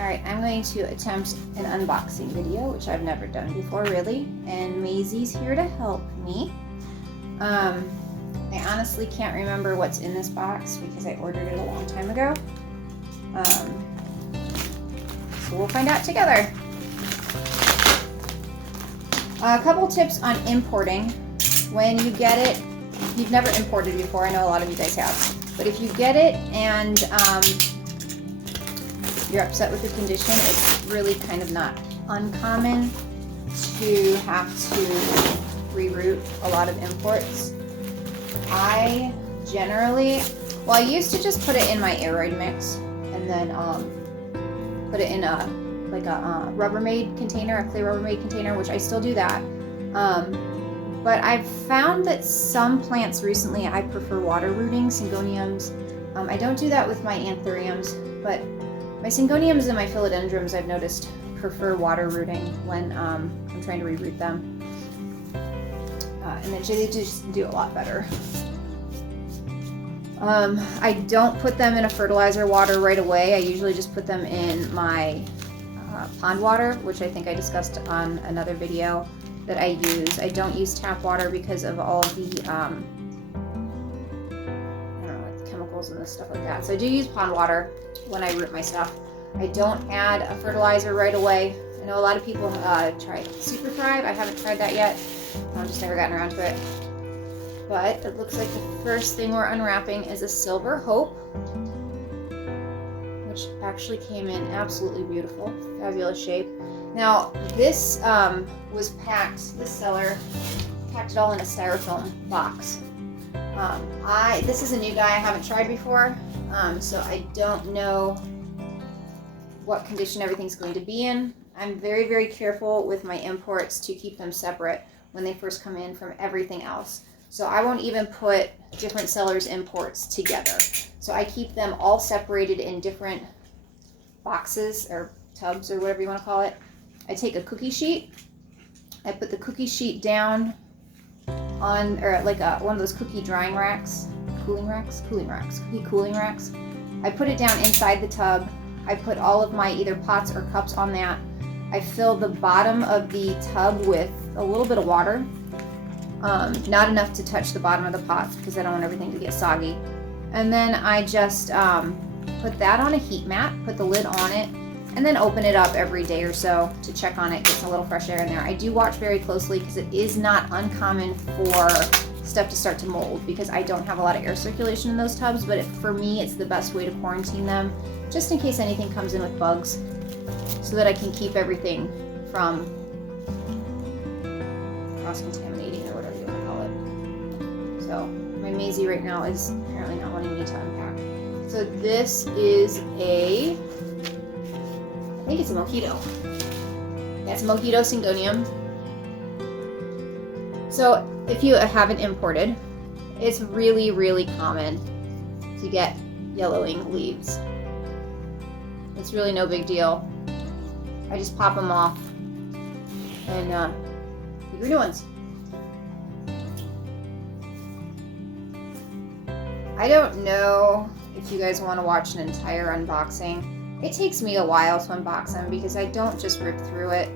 Alright, I'm going to attempt an unboxing video, which I've never done before, really. And Maisie's here to help me. I honestly can't remember what's in this box because I ordered it a long time ago. So we'll find out together. A couple tips on importing. When you get it, you've never imported before, I know a lot of you guys have, but if you get it and you're upset with the condition, it's really kind of not uncommon to have to reroute a lot of imports. I generally, well, I used to just put it in my aeroid mix and then put it in a Rubbermaid container, a clear Rubbermaid container, which I still do that. But I've found that some plants recently I prefer water rooting, Syndoniums. I don't do that with my anthuriums, but my Syndoniums and my philodendrons I've noticed prefer water rooting when I'm trying to reroot them. And then they just do a lot better. I don't put them in a fertilizer water right away. I usually just put them in my pond water, which I think I discussed on another video that I use. I don't use tap water because of all the, I don't know, like the chemicals and stuff like that. So I do use pond water when I root my stuff. I don't add a fertilizer right away. I know a lot of people try Super Thrive. I haven't tried that yet. I've just never gotten around to it. But it looks like the first thing we're unwrapping is a Silver Hope, which actually came in absolutely beautiful, fabulous shape. Now this was packed, this seller packed it all in a styrofoam box. This is a new guy I haven't tried before, so I don't know what condition everything's going to be in. I'm very, very careful with my imports to keep them separate when they first come in from everything else. So I won't even put different sellers' imports together. So I keep them all separated in different boxes or tubs or whatever you want to call it. I take a cookie sheet. I put the cookie sheet down on, or like one of those cookie drying racks, cookie cooling racks. I put it down inside the tub. I put all of my either pots or cups on that. I fill the bottom of the tub with a little bit of water. Not enough to touch the bottom of the pots because I don't want everything to get soggy. And then I just put that on a heat mat, put the lid on it, and then open it up every day or so to check on it, get some little fresh air in there. I do watch very closely because it is not uncommon for stuff to start to mold because I don't have a lot of air circulation in those tubs, but for me it's the best way to quarantine them just in case anything comes in with bugs so that I can keep everything from cross-contaminating or whatever you want to call it. So my Maisie right now is apparently not wanting me to unpack. So this is I think it's a mojito. Yeah, it's a mojito Syndonium. So if you haven't imported, it's really, really common to get yellowing leaves. It's really no big deal. I just pop them off and get new ones. I don't know if you guys want to watch an entire unboxing. It takes me a while to unbox them because I don't just rip through it.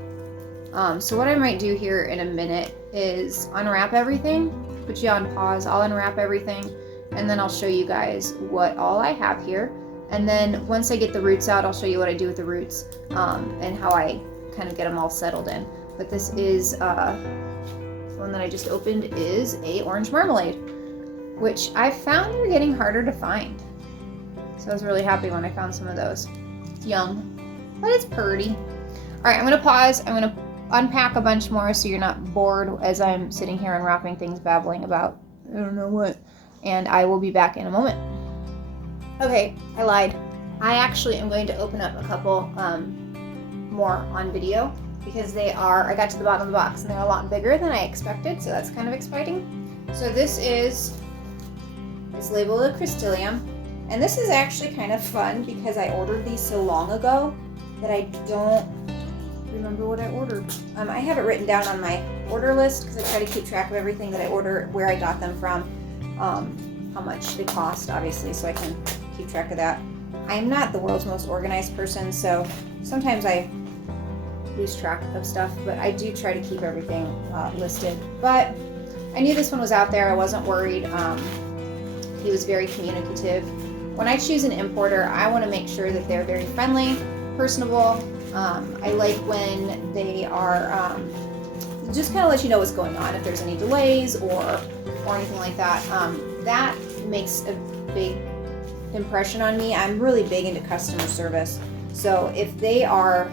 So what I might do here in a minute is unwrap everything, put you on pause, I'll unwrap everything, and then I'll show you guys what all I have here. And then once I get the roots out, I'll show you what I do with the roots and how I kind of get them all settled in. But this is, one that I just opened is a orange marmalade, which I found they're getting harder to find. So I was really happy when I found some of those. It's young, but it's pretty. All right, I'm gonna pause. I'm gonna unpack a bunch more so you're not bored as I'm sitting here unwrapping things, babbling about I don't know what. And I will be back in a moment. Okay, I lied. I actually am going to open up a couple more on video because I got to the bottom of the box and they're a lot bigger than I expected, so that's kind of exciting. So this is labeled a Crystalium, and this is actually kind of fun because I ordered these so long ago that I don't remember what I ordered. I have it written down on my order list because I try to keep track of everything that I order, where I got them from, how much they cost, obviously, so I can keep track of that. I'm not the world's most organized person, so sometimes I lose track of stuff, but I do try to keep everything listed. But I knew this one was out there. I wasn't worried. He was very communicative. When I choose an importer, I want to make sure that they're very friendly, personable. I like when they are just kind of let you know what's going on, if there's any delays or anything like that. That makes a big impression on me. I'm really big into customer service. So if they are,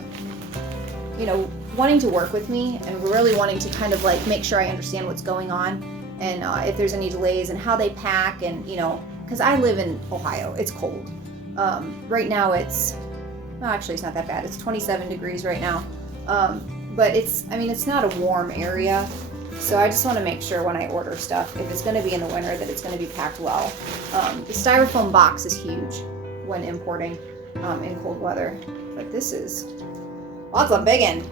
you know, wanting to work with me and really wanting to kind of like make sure I understand what's going on, and if there's any delays and how they pack, and you know, because I live in Ohio, it's cold. Right now it's, well, actually it's not that bad. It's 27 degrees right now. But it's not a warm area. So I just want to make sure when I order stuff, if it's going to be in the winter, that it's going to be packed well. The styrofoam box is huge when importing in cold weather. But this is, well, it's a big one.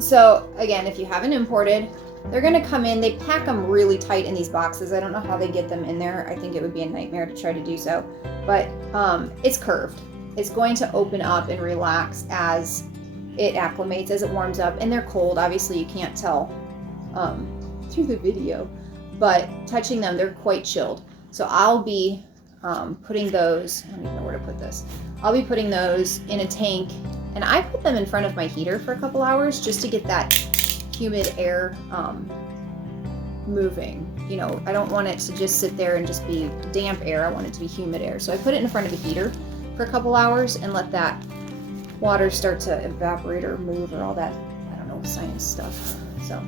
So again, if you haven't imported, they're going to come in, they pack them really tight in these boxes. I don't know how they get them in there. I think it would be a nightmare to try to do so. But it's curved. It's going to open up and relax as it acclimates, as it warms up. And they're cold. Obviously, you can't tell through the video. But touching them, they're quite chilled. So I'll be putting those, I don't even know where to put this. I'll be putting those in a tank. And I put them in front of my heater for a couple hours just to get that humid air moving. You know, I don't want it to just sit there and just be damp air. I want it to be humid air. So I put it in front of the heater for a couple hours and let that water start to evaporate or move or all that, I don't know, science stuff. So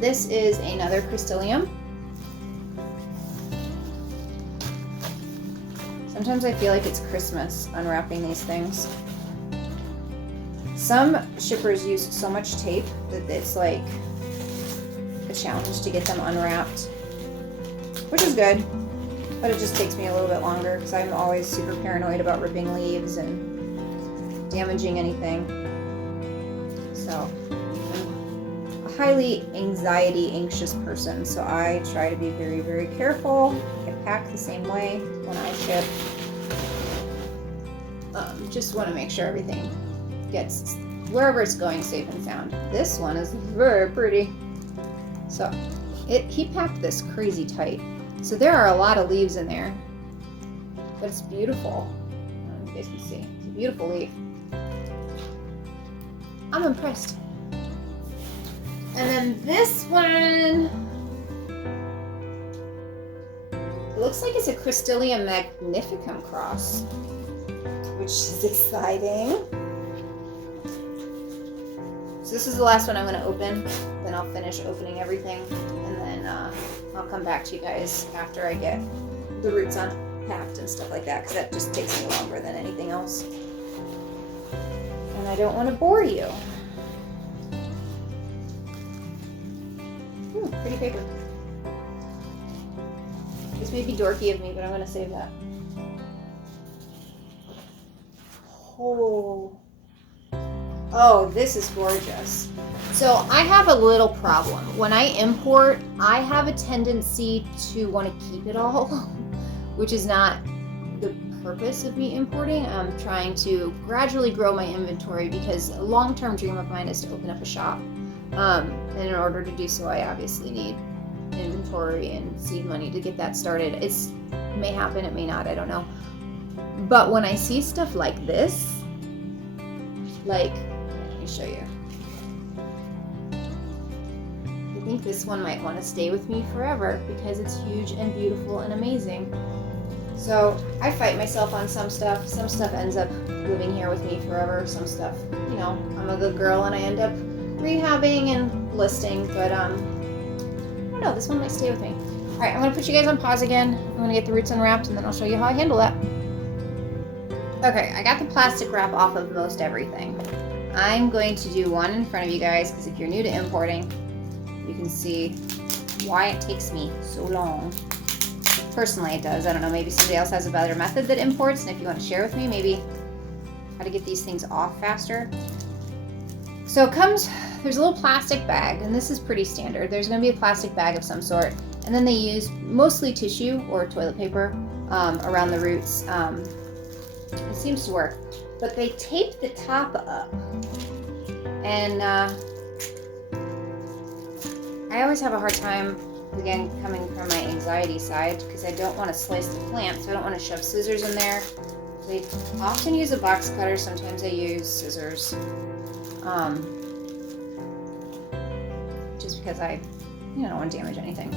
this is another Crystallium. Sometimes I feel like it's Christmas unwrapping these things. Some shippers use so much tape that it's like a challenge to get them unwrapped, which is good, but it just takes me a little bit longer because I'm always super paranoid about ripping leaves and damaging anything. So I'm a highly anxiety-anxious person, so I try to be very, very careful. I pack the same way when I ship. Just want to make sure everything gets wherever it's going safe and sound. This one is very pretty. So he packed this crazy tight. So there are a lot of leaves in there, but it's beautiful. I don't know if you guys can see. It's a beautiful leaf. I'm impressed. And then this one, it looks like it's a Crystallium magnificum cross, which is exciting. So this is the last one I'm going to open. Then I'll finish opening everything, and then I'll come back to you guys after I get the roots unpacked and stuff like that, because that just takes me longer than anything else. And I don't want to bore you. Ooh, pretty paper. This may be dorky of me, but I'm going to save that. Oh, this is gorgeous. So I have a little problem. When I import, I have a tendency to want to keep it all, which is not the purpose of me importing. I'm trying to gradually grow my inventory because a long-term dream of mine is to open up a shop. And in order to do so, I obviously need inventory and seed money to get that started. It may happen, it may not, I don't know. But when I see stuff like this, like, let me show you. I think this one might want to stay with me forever because it's huge and beautiful and amazing. So I fight myself on some stuff. Some stuff ends up living here with me forever. Some stuff, you know, I'm a good girl and I end up rehabbing and listing. But I don't know, this one might stay with me. All right, I'm going to put you guys on pause again. I'm going to get the roots unwrapped and then I'll show you how I handle that. Okay, I got the plastic wrap off of most everything. I'm going to do one in front of you guys because if you're new to importing, you can see why it takes me so long. Personally, it does. I don't know, maybe somebody else has a better method that imports, and if you want to share with me, maybe how to get these things off faster. So it comes, there's a little plastic bag, and this is pretty standard. There's going to be a plastic bag of some sort, and then they use mostly tissue or toilet paper around the roots. It seems to work. But they tape the top up. And I always have a hard time, again, coming from my anxiety side, because I don't want to slice the plant, so I don't want to shove scissors in there. So I often use a box cutter, sometimes I use scissors. Just because I don't want to damage anything.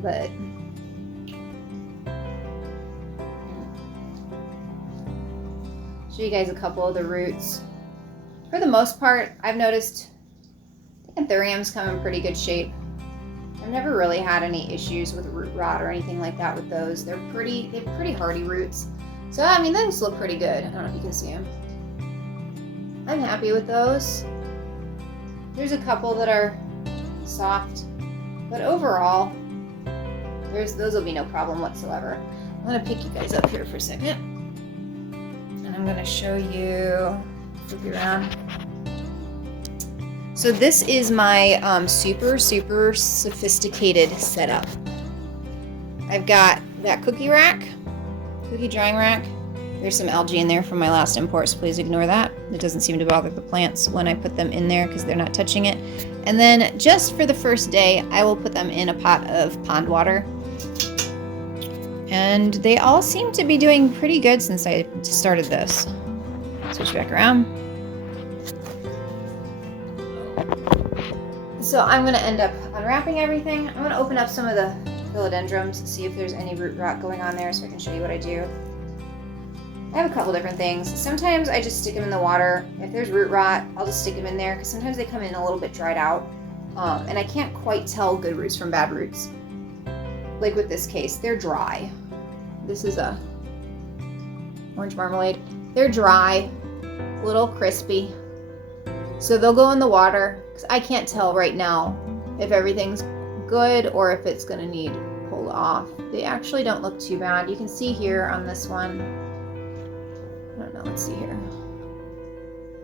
But show you guys a couple of the roots. For the most part, I've noticed Anthuriums come in pretty good shape. I've never really had any issues with root rot or anything like that with those. They have pretty hardy roots. So, I mean, those look pretty good. I don't know if you can see them. I'm happy with those. There's a couple that are soft, but overall, those will be no problem whatsoever. I'm gonna pick you guys up here for a second, and I'm gonna show you, flip you around. So this is my super sophisticated setup. I've got that cookie drying rack. There's some algae in there from my last import, so please ignore that. It doesn't seem to bother the plants when I put them in there because they're not touching it. And then just for the first day, I will put them in a pot of pond water. And they all seem to be doing pretty good since I started this. Switch back around. So I'm gonna end up unwrapping everything. I'm gonna open up some of the philodendrons, see if there's any root rot going on there so I can show you what I do. I have a couple different things. Sometimes I just stick them in the water. If there's root rot, I'll just stick them in there because sometimes they come in a little bit dried out. And I can't quite tell good roots from bad roots. Like with this case, they're dry. This is a orange marmalade. They're dry, a little crispy. So they'll go in the water because I can't tell right now if everything's good or if it's gonna need pulled off. They actually don't look too bad. You can see here on this one. I don't know, let's see here.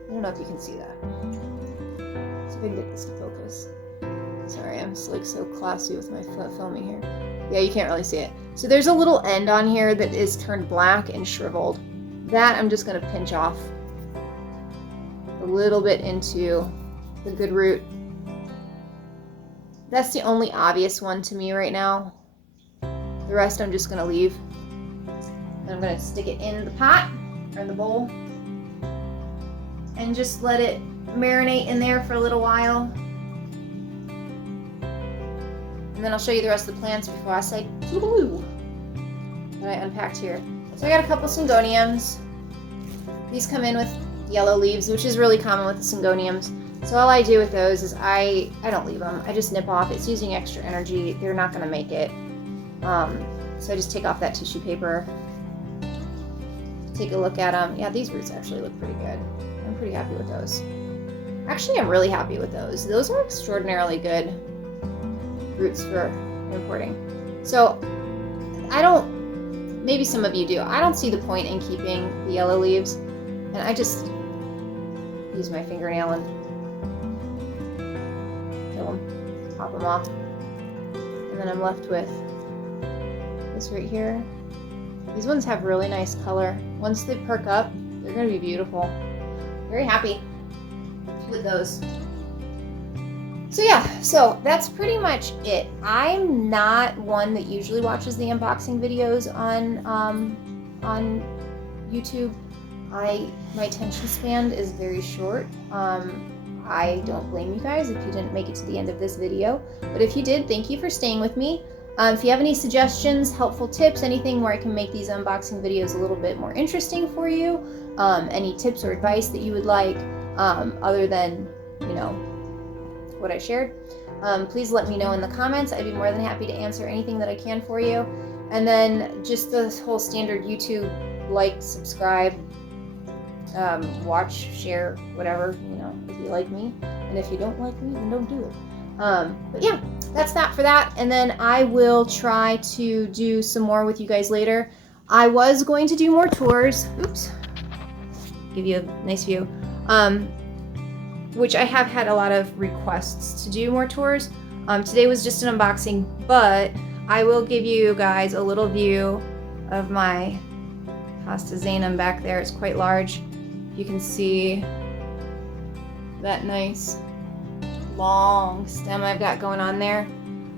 I don't know if you can see that. Let's see if I can get this to focus. Sorry, I'm like so classy with my filming here. Yeah, you can't really see it. So there's a little end on here that is turned black and shriveled. That I'm just gonna pinch off a little bit into the good root. That's the only obvious one to me right now. The rest I'm just gonna leave. And I'm gonna stick it in the pot or in the bowl and just let it marinate in there for a little while. And then I'll show you the rest of the plants before I say woo that I unpacked here. So I got a couple Syndoniums. These come in with yellow leaves, which is really common with the Syndoniums. So all I do with those is I don't leave them. I just nip off. It's using extra energy. They're not going to make it. So I just take off that tissue paper. Take a look at them. Yeah, these roots actually look pretty good. I'm pretty happy with those. Actually, I'm really happy with those. Those are extraordinarily good roots for importing. So maybe some of you do. I don't see the point in keeping the yellow leaves. And I just use my fingernail and kill them, pop them off. And then I'm left with this right here. These ones have really nice color. Once they perk up, they're going to be beautiful. Very happy with those. So yeah, so that's pretty much it. I'm not one that usually watches the unboxing videos on YouTube. My attention span is very short. I don't blame you guys if you didn't make it to the end of this video, but if you did, thank you for staying with me. If you have any suggestions, helpful tips, anything where I can make these unboxing videos a little bit more interesting for you, any tips or advice that you would like, other than, what I shared, please let me know in the comments. I'd be more than happy to answer anything that I can for you. And then just the whole standard YouTube, like, subscribe, watch, share, whatever, if you like me. And if you don't like me, then don't do it. But yeah, that's that for that. And then I will try to do some more with you guys later. I was going to do more tours. Oops. Give you a nice view. Which I have had a lot of requests to do more tours. Today was just an unboxing, but I will give you guys a little view of my pastazanum back there. It's quite large. You can see that nice long stem I've got going on there.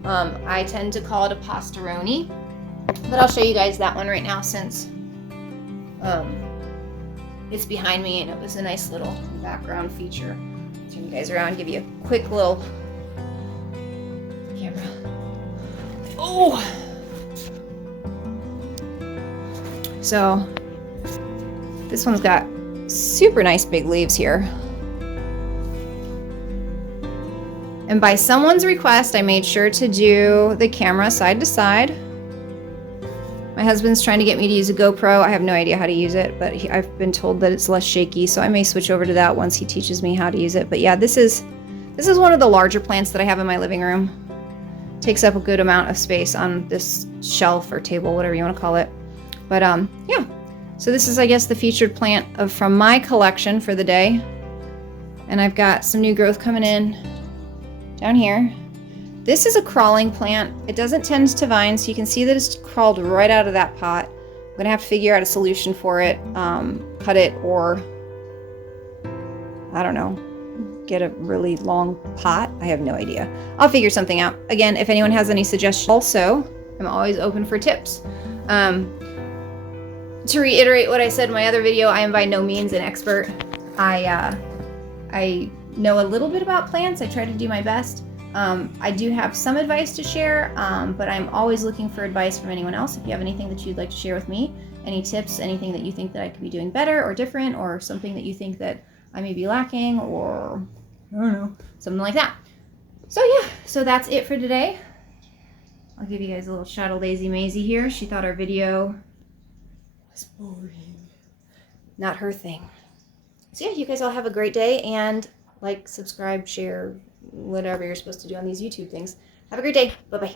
I tend to call it a pastaroni, but I'll show you guys that one right now since it's behind me and it was a nice little background feature. Turn you guys around, give you a quick little camera. Oh! So this one's got super nice big leaves here. And by someone's request, I made sure to do the camera side to side. My husband's trying to get me to use a GoPro. I have no idea how to use it, but I've been told that it's less shaky, so I may switch over to that once he teaches me how to use it. But yeah, this is one of the larger plants that I have in my living room. It takes up a good amount of space on this shelf or table, whatever you want to call it. But yeah, so this is, I guess, the featured plant from my collection for the day. And I've got some new growth coming in down here. This is a crawling plant. It doesn't tend to vine, so you can see that it's crawled right out of that pot. I'm gonna have to figure out a solution for it, cut it, or I don't know, get a really long pot. I have no idea. I'll figure something out. Again, if anyone has any suggestions, also, I'm always open for tips. To reiterate what I said in my other video, I am by no means an expert. I know a little bit about plants. I try to do my best. I do have some advice to share, but I'm always looking for advice from anyone else. If you have anything that you'd like to share with me, any tips, anything that you think that I could be doing better or different, or something that you think that I may be lacking, or I don't know, something like that. So yeah, so that's it for today. I'll give you guys a little shot of Lazy Maisie here. She thought our video was boring. Not her thing. So yeah, you guys all have a great day, and like, subscribe, share, whatever you're supposed to do on these YouTube things. Have a great day. Bye-bye.